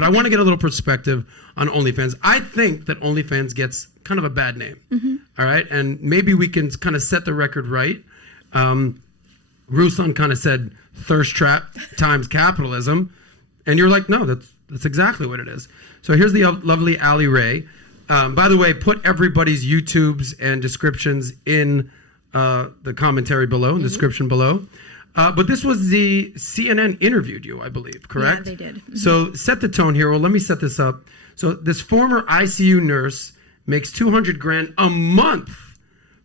But I want to get a little perspective on OnlyFans. I think that OnlyFans gets kind of a bad name. All right, and maybe we can kind of set the record right. Ruslan kind of said thirst trap times capitalism, and you're like, no, that's exactly what it is. So here's the lovely Allie Rae. By the way, put everybody's YouTubes and descriptions in the commentary below, in the description below. But this was the CNN interviewed you, I believe, correct? Yeah, they did. So set the tone here. Well, let me set this up. So this former ICU nurse makes $200,000 a month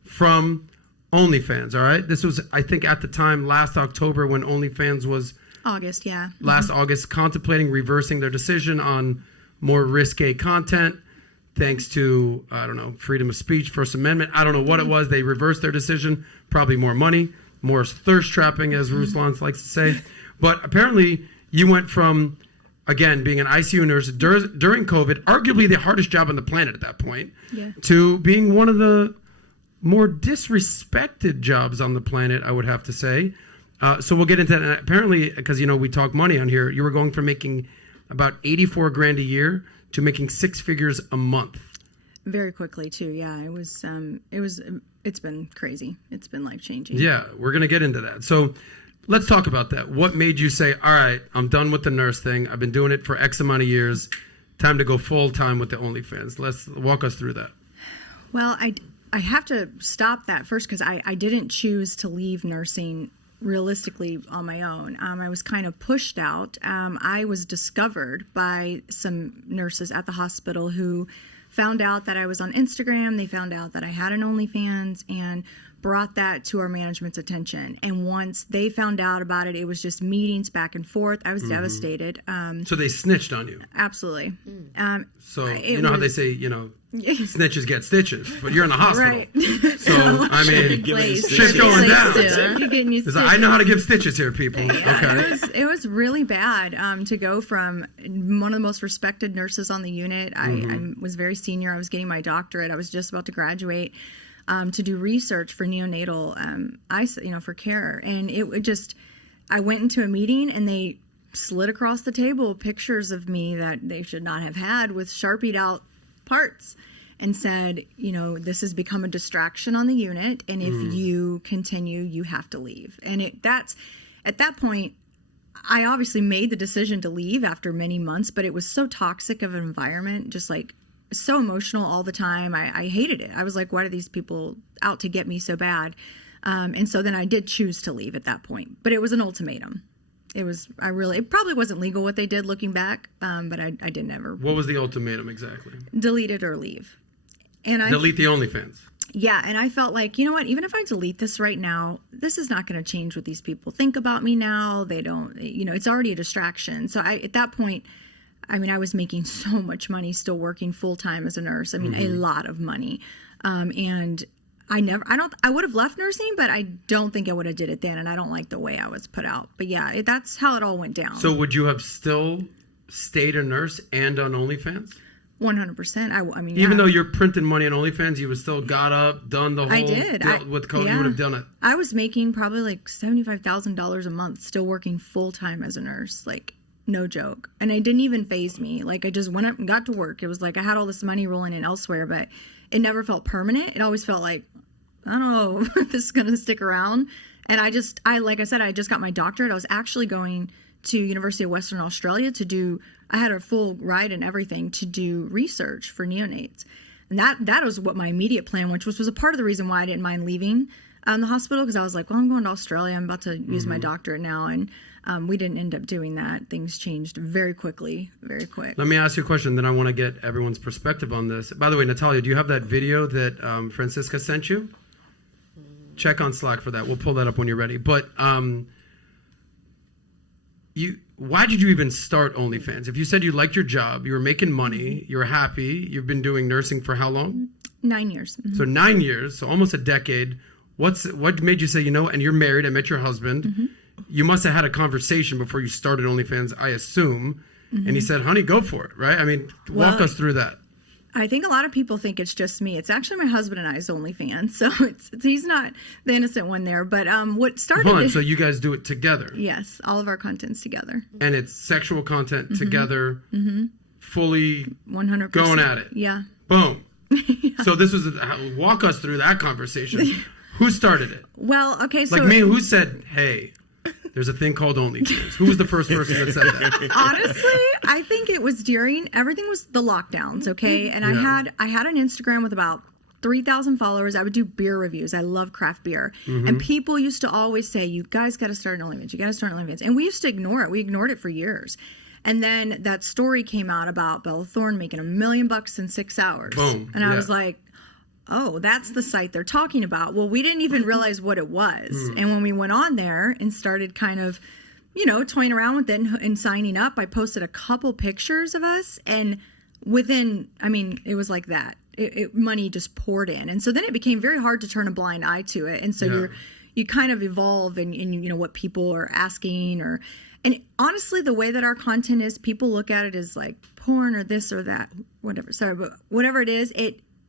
from OnlyFans, all right? This was, I think, at the time, last October when OnlyFans was... August, yeah. Last August, contemplating reversing their decision on more risque content, thanks to, I don't know, freedom of speech, First Amendment. I don't know what it was. They reversed their decision. Probably more money, more thirst trapping, as Ruslan likes to say. But apparently, you went from, again, being an ICU nurse during COVID, arguably the hardest job on the planet at that point, to being one of the more disrespected jobs on the planet, I would have to say. So we'll get into that. And apparently, because, you know, we talk money on here, you were going from making about $84,000 a year to making six figures a month. Very quickly too. Yeah, it's been crazy. It's been life changing. Yeah, we're going to get into that. So let's talk about that. What made you say, all right, I'm done with the nurse thing. I've been doing it for X amount of years. Time to go full time with the OnlyFans. Let's walk us through that. Well, I have to stop that first because I didn't choose to leave nursing realistically on my own. I was kind of pushed out. I was discovered by some nurses at the hospital who found out that I was on Instagram. They found out that I had an OnlyFans and brought that to our management's attention. And once they found out about it, it was just meetings back and forth. I was devastated. So they snitched on you. Absolutely. So you know how they say, you know, snitches get stitches, but you're in the hospital. Right. So, I mean, shit's going down. I know how to give stitches here, people. Yeah, okay. It was really bad to go from one of the most respected nurses on the unit. I was very senior. I was getting my doctorate. I was just about to graduate to do research for neonatal, for care. And it just, I went into a meeting and they slid across the table pictures of me that they should not have had with Sharpied out parts and said, you know, this has become a distraction on the unit, and if you continue, you have to leave. And at that point, I obviously made the decision to leave after many months, but it was so toxic of an environment, just like so emotional all the time. I hated it. I was like, why are these people out to get me so bad? And so then I did choose to leave at that point, but it was an ultimatum. It probably wasn't legal what they did looking back, but I didn't ever. What was the ultimatum exactly? Delete it or leave. And delete the OnlyFans. Yeah, and I felt like, you know what, even if I delete this right now, this is not going to change what these people think about me now. They don't, you know, it's already a distraction. So at that point, I mean, I was making so much money still working full-time as a nurse. I mean, a lot of money. And I would have left nursing, but I don't think I would have did it then. And I don't like the way I was put out. But yeah, that's how it all went down. So would you have still stayed a nurse and on OnlyFans? 100%. I mean, even though you're printing money on OnlyFans, you would still got up, done the whole. I did. With COVID, you would have done it. I was making probably like $75,000 a month, still working full time as a nurse, like no joke. And it didn't even faze me. Like I just went up and got to work. It was like I had all this money rolling in elsewhere, but it never felt permanent. It always felt like, I don't know, if this is gonna stick around. And like I said, I just got my doctorate. I was actually going to University of Western Australia I had a full ride and everything to do research for neonates. And that was what my immediate plan, which was a part of the reason why I didn't mind leaving the hospital, because I was like, well, I'm going to Australia. I'm about to use my doctorate now. And we didn't end up doing that. Things changed very quickly, very quick. Let me ask you a question, then I want to get everyone's perspective on this. By the way, Natalia, do you have that video that Francisca sent you? Check on Slack for that. We'll pull that up when you're ready. But why did you even start OnlyFans? If you said you liked your job, you were making money, you were happy, you've been doing nursing for how long? 9 years. Mm-hmm. So 9 years, so almost a decade. What made you say, you know, and you're married, I met your husband. Mm-hmm. You must have had a conversation before you started OnlyFans, I assume. Mm-hmm. And he said, honey, go for it, right? I mean, walk us through that. I think a lot of people think it's just me. It's actually my husband and I's OnlyFans, so he's not the innocent one there. But what started? Hold on, so you guys do it together? Yes, all of our content's together. And it's sexual content together, fully 100% going at it. Yeah. Boom. So this was walk us through that conversation. Who started it? Well, okay, so Like me, who said, "Hey, there's a thing called OnlyFans"? Who was the first person that said that? honestly, I think it was during everything was the lockdowns, okay? And Yeah. I had an Instagram with about 3,000 followers. I would do beer reviews. I love craft beer. And people used to always say, "You guys got to start an OnlyFans. You got to start an OnlyFans." And we used to ignore it. We ignored it for years. And then that story came out about Bella Thorne making $1 million in 6 hours. Boom. And I Yeah. was like, oh, that's the site they're talking about. Well, we didn't even realize what it was. And when we went on there and started kind of, toying around with it and signing up, I posted a couple pictures of us. And within, it was like that. Money just poured in. And so then it became very hard to turn a blind eye to it. And so you kind of evolve in what people are asking and honestly, the way that our content is, people look at it as like porn or this or that, whatever. Sorry, but whatever it is,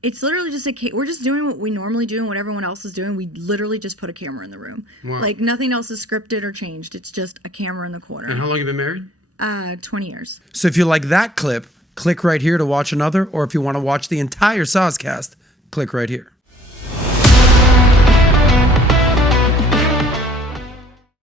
it's literally just we're just doing what we normally do and what everyone else is doing. We literally just put a camera in the room. Wow. Like nothing else is scripted or changed. It's just a camera in the corner. And how long have you been married? 20 years. So if you like that clip, click right here to watch another, or if you want to watch the entire Saucecast, click right here.